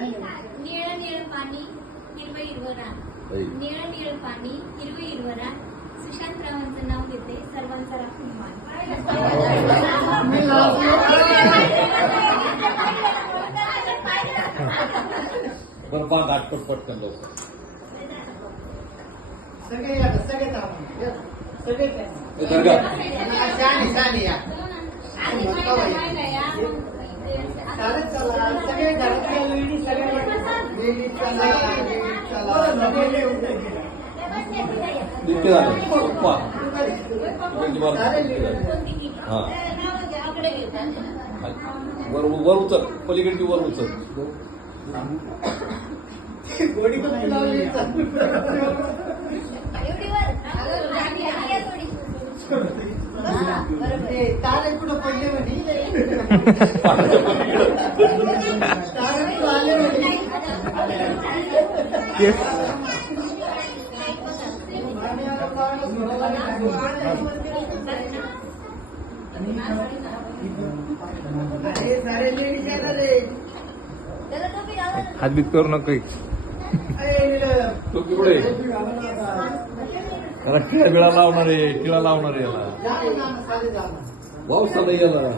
निळ निळ पाणी हिरवं हिरवं रान निळ निळ पाणी हिरवं हिरवं रान सुशांतरावांचं नाव घेते सर्वांचा राखून मान. बरं पहा नाटक पटकन लवकर सगळे घरातल्या लेडीज वर उचल पलीकडची वर उचल गोडी पण लावली तारे कुठं पडले म्हणे तारे कुठं आले म्हणे सारे लेडीज काय रे हातबीत करू नका तो पुढे त्याला टिळा लावणार आहे याला वावसा नाही याला